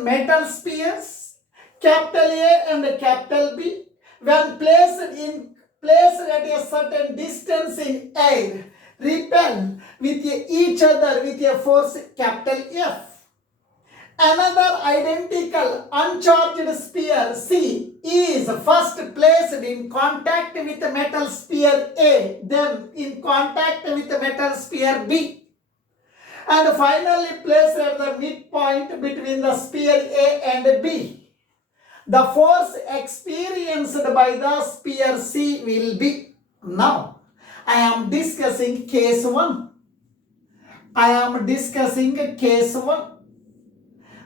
metal spheres, capital A and capital B, when placed at a certain distance in air, repel with each other with a force capital F. Another identical uncharged sphere C is first placed in contact with the metal sphere A, then in contact with the metal sphere B, and finally placed at the midpoint between the sphere A and B. The force experienced by the sphere C will be. Now, I am discussing case 1.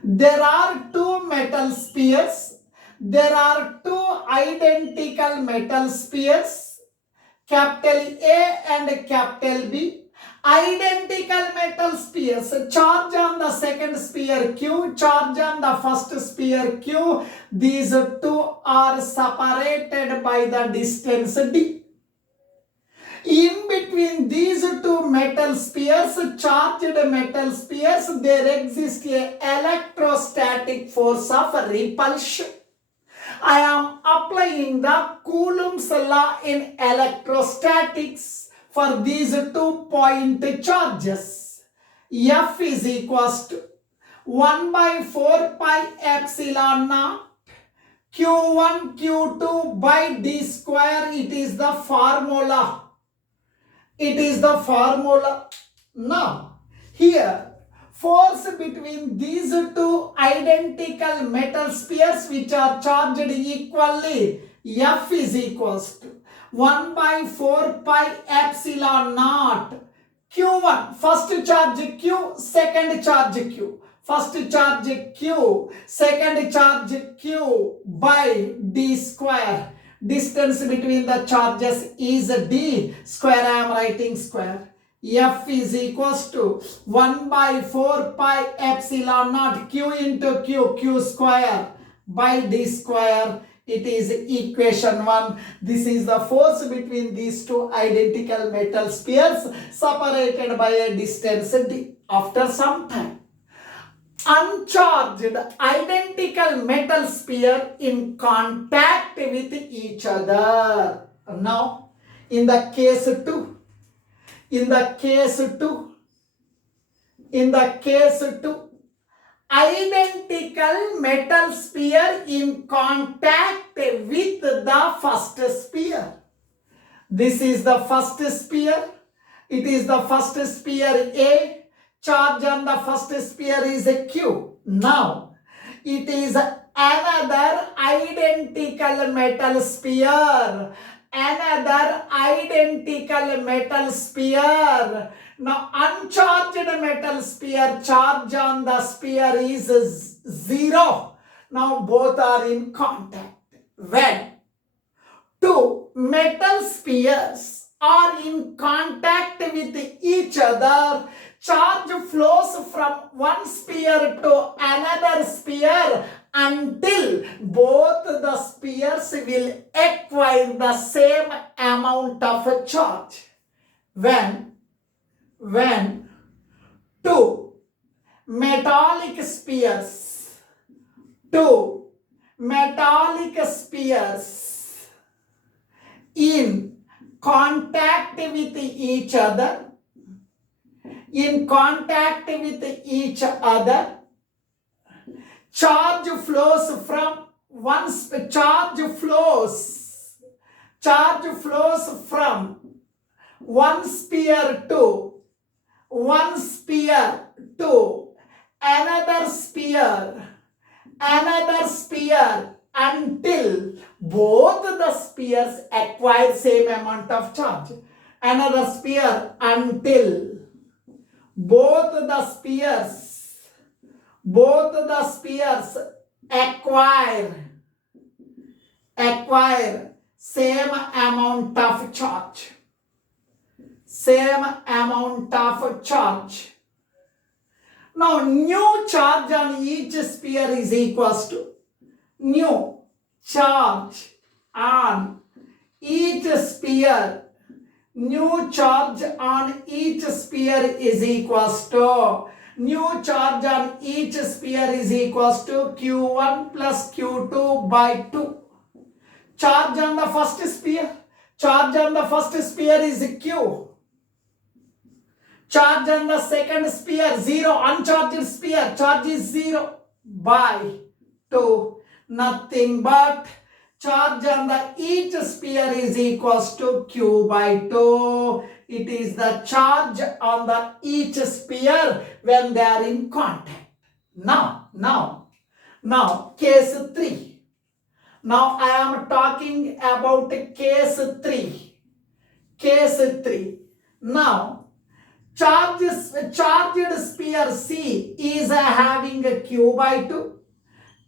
There are two metal spheres. There are two identical metal spheres, capital A and capital B. Identical metal spheres, charge on the second sphere Q, charge on the first sphere Q. These two are separated by the distance D. In between these two metal spheres, charged metal spheres, there exists an electrostatic force of repulsion. I am applying the Coulomb's law in electrostatics for these 2 point charges. F is equals to 1 by 4 pi epsilon naught Q1 Q2 by D square. It is the formula. Now, here, force between these two identical metal spheres which are charged equally, F is equals to 1 by 4 pi epsilon naught Q1, first charge Q, second charge Q. First charge Q, second charge Q by D square. Distance between the charges is D square. I am writing square. F is equals to 1 by 4 pi epsilon naught Q into Q square by D square. It is equation 1. This is the force between these two identical metal spheres separated by a distance D. After some time, uncharged identical metal sphere in contact with each other. Now, in the case 2, identical metal sphere in contact with the first sphere. This is the first sphere. It is the first sphere A. Charge on the first sphere is a Q. Now, it is another identical metal sphere. Now, uncharged metal sphere, charge on the sphere is 0. Now, both are in contact. When two metal spheres are in contact with each other, charge flows from one sphere to another sphere until both the spheres will acquire the same amount of charge. When two metallic spheres in contact with each other, charge flows from one sphere to another sphere until both the spheres acquire same amount of charge. Another sphere until both the spheres acquire same amount of charge. Now, new charge on each sphere is equals to new charge on each sphere. New charge on each sphere is equals to New charge on each sphere is equals to Q1 plus Q2 by 2. Charge on the first sphere. Charge on the first sphere is Q. Charge on the second sphere, 0. Uncharged sphere, charge is 0 by 2. Nothing but charge on the each sphere is equals to Q by 2. It is the charge on the each sphere when they are in contact. Now, case 3. Now I am talking about case 3. Case 3. Now, charged sphere C is having a Q by 2.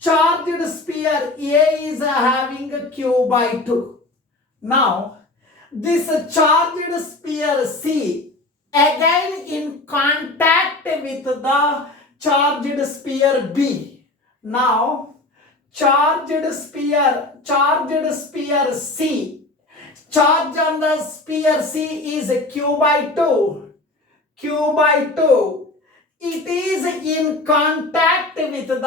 Charged sphere A is having Q by 2. Now, this charged sphere C again in contact with the charged sphere B. Now, charged sphere C, charge on the sphere C is Q by 2. Q by 2. It is in contact with the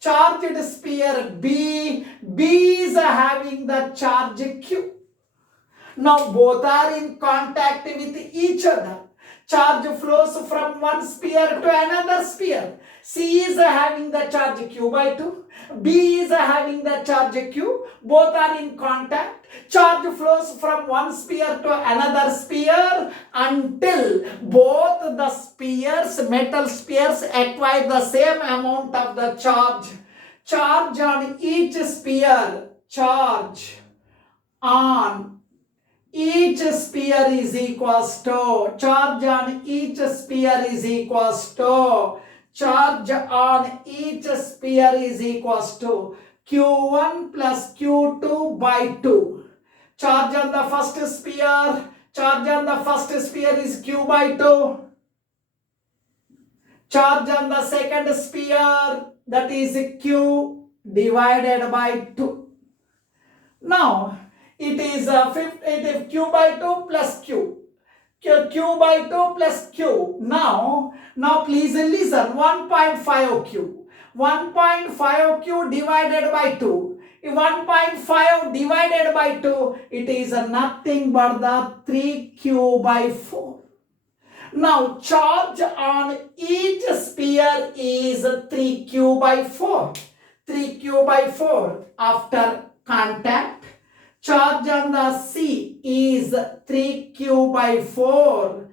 charged sphere B. B is having the charge Q. Now both are in contact with each other. Charge flows from one sphere to another sphere. C is having the charge Q by 2. B is having the charge Q. Both are in contact. Charge flows from one sphere to another sphere until both the spheres, metal spheres, acquire the same amount of the charge. Charge on each sphere, charge on each sphere is equals to, charge on each sphere is equals to, charge on each sphere is equals to Q1 plus Q2 by 2. Charge on the first sphere is Q by 2. Charge on the second sphere, that is Q divided by 2. Now, it is Q by 2 plus Q. Q by 2 plus Q. Now please listen. 1.5 Q. 1.5 Q divided by 2. 1.5 divided by 2. It is nothing but the 3Q by 4. Now charge on each sphere is 3Q by 4. 3Q by 4 after contact. Charge on the C is 3Q by 4.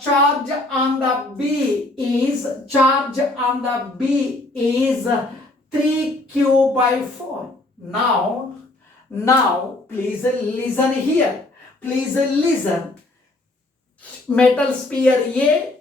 Charge on the B is 3Q by 4. Now, please listen here. Please listen. Metal sphere A,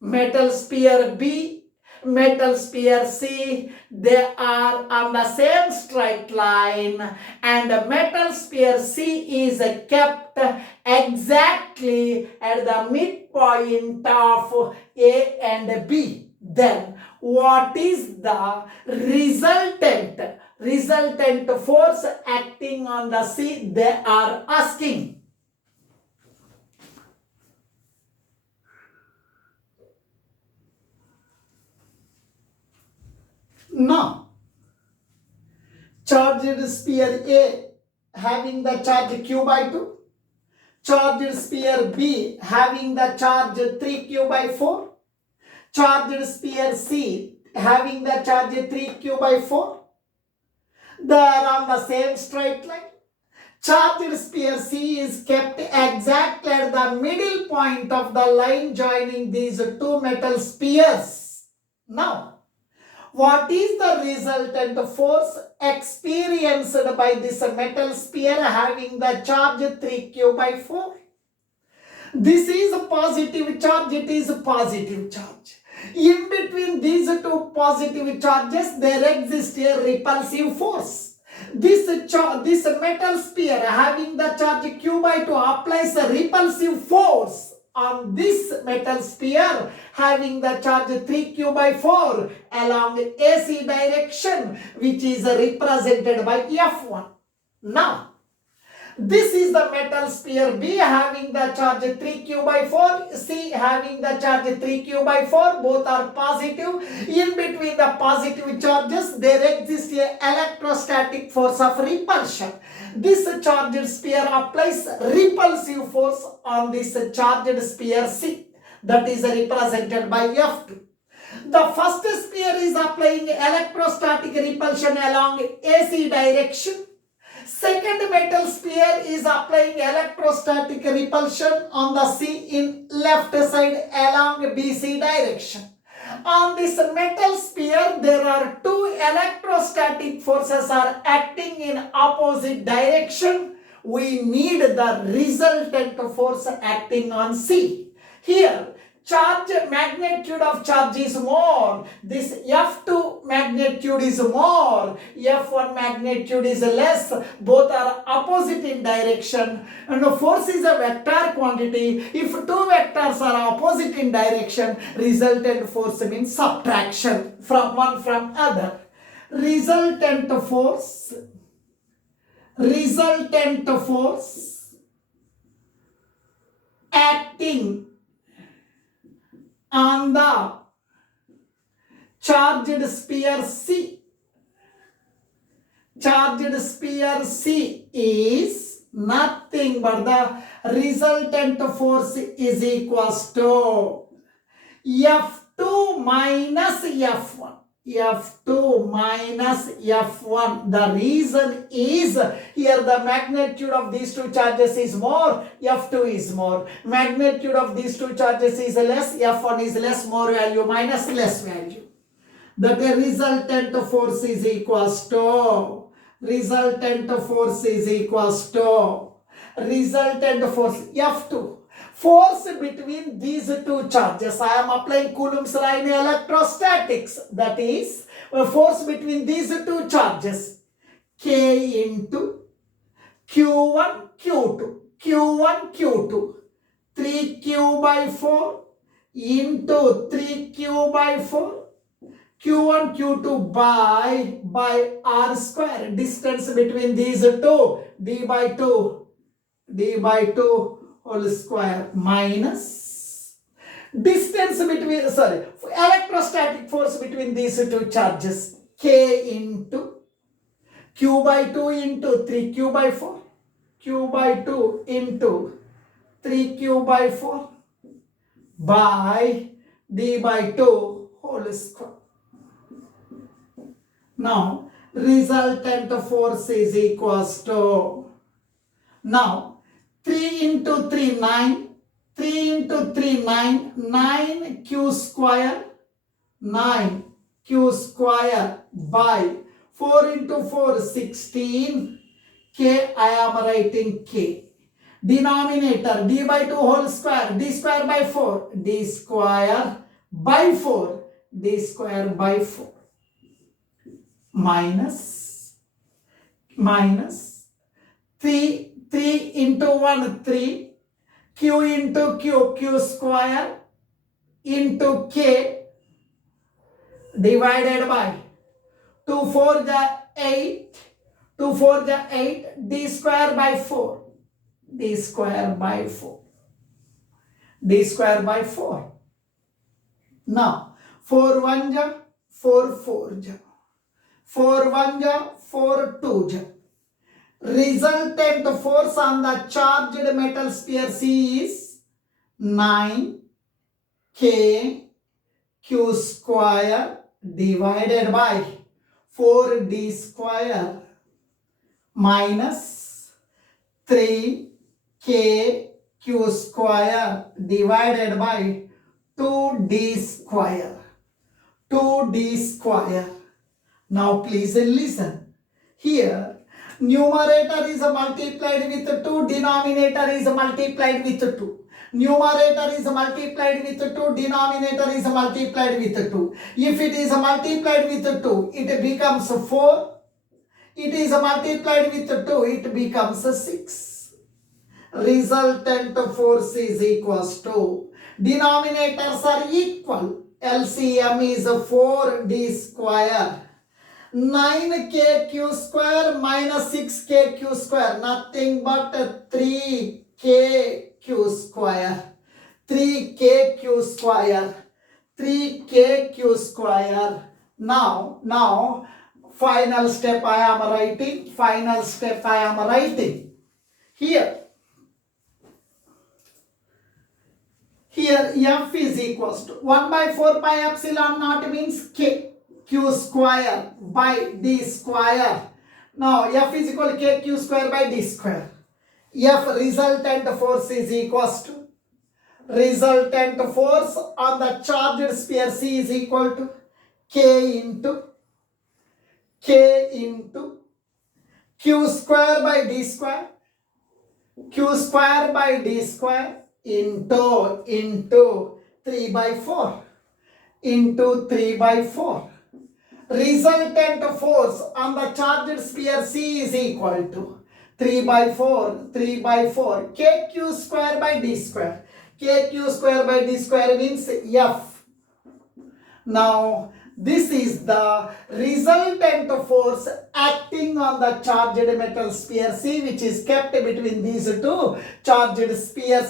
metal sphere B, metal sphere C, they are on the same straight line, and the metal sphere C is kept exactly at the midpoint of A and B. Then what is the resultant force acting on the C? They are asking. Now, charged sphere A having the charge Q by 2, charged sphere B having the charge 3Q by 4, charged sphere C having the charge 3Q by 4, they are on the same straight line. Charged sphere C is kept exactly at the middle point of the line joining these two metal spheres. Now, what is the resultant force experienced by this metal sphere having the charge 3Q by 4? This is a positive charge, it is a positive charge. In between these two positive charges, there exists a repulsive force. This metal sphere having the charge Q by 2 applies a repulsive force on this metal sphere having the charge 3Q by 4 along AC direction, which is represented by F1. Now, This is the metal sphere B having the charge 3q by 4, C having the charge 3q by 4. Both are positive. In between the positive charges, there exists a electrostatic force of repulsion. This charged sphere applies repulsive force on this charged sphere C, that is represented by F2. The first sphere is applying electrostatic repulsion along AC direction. Second metal sphere is applying electrostatic repulsion on the C in left side along BC direction. On this metal sphere, there are two electrostatic forces are acting in opposite direction. We need the resultant force acting on C. Here, charge magnitude of charge is more. This F2 magnitude is more. F1 magnitude is less. Both are opposite in direction. And the force is a vector quantity. If two vectors are opposite in direction, resultant force means subtraction from one from other. Resultant force acting on the charged sphere C. Charged sphere C is nothing but the resultant force is equals to F2 minus F1. F2 minus F1. The reason is here the magnitude of these two charges is more, F2 is more. Magnitude of these two charges is less, F1 is less, more value minus less value. That the resultant force is equals to resultant force F2. Force between these two charges. I am applying Coulomb's law in electrostatics. That is, a force between these two charges. K into Q1, Q2. Q1, Q2. 3Q by 4 into 3Q by 4. Q1, Q2 by R square. Distance between these two. D by 2 whole square minus distance between, electrostatic force between these two charges. K into Q by 2 into 3Q by 4. Q by 2 into 3Q by 4 by D by 2 whole square. Now, resultant force is equals to, now, 3 into 3, 9. 3 into 3, 9. 9Q square. 9Q square by 4 into 4, 16. K, I am writing K. Denominator, D by 2 whole square. D square by 4. D square by 4. D square by 4. Minus 3 into 1, 3. Q into Q, Q square into K divided by 2 4 the 8. 2 4 the 8. D square by 4. D square by 4. D square by 4. Now, 4 1 ja, 4 4 ja. 4 1 ja, 4 2 ja. Resultant force on the charged metal sphere C is 9 K Q square divided by 4D square minus 3 K Q square divided by 2D square. 2D square. Now please listen. Here, numerator is multiplied with 2, denominator is multiplied with 2. Numerator is multiplied with 2, denominator is multiplied with 2. If it is multiplied with 2, it becomes 4. It is multiplied with 2, it becomes 6. Resultant force is equals to, denominators are equal. LCM is 4D square 9kq square minus 6kq square, nothing but 3kq square. 3kq square. 3kq square. Now, final step I am writing. Final step I am writing. Here f is equals to 1 by 4 pi epsilon naught means k q square by d square. Now f is equal to k q square by d square. F resultant force is equals to resultant force on the charged sphere C is equal to k into q square by d square, q square by d square into 3 by 4 into 3 by 4. Resultant force on the charged sphere C is equal to 3 by 4 kq square by d square. Kq square by d square means F. Now this is the resultant force acting on the charged metal sphere C, which is kept between these two charged spheres.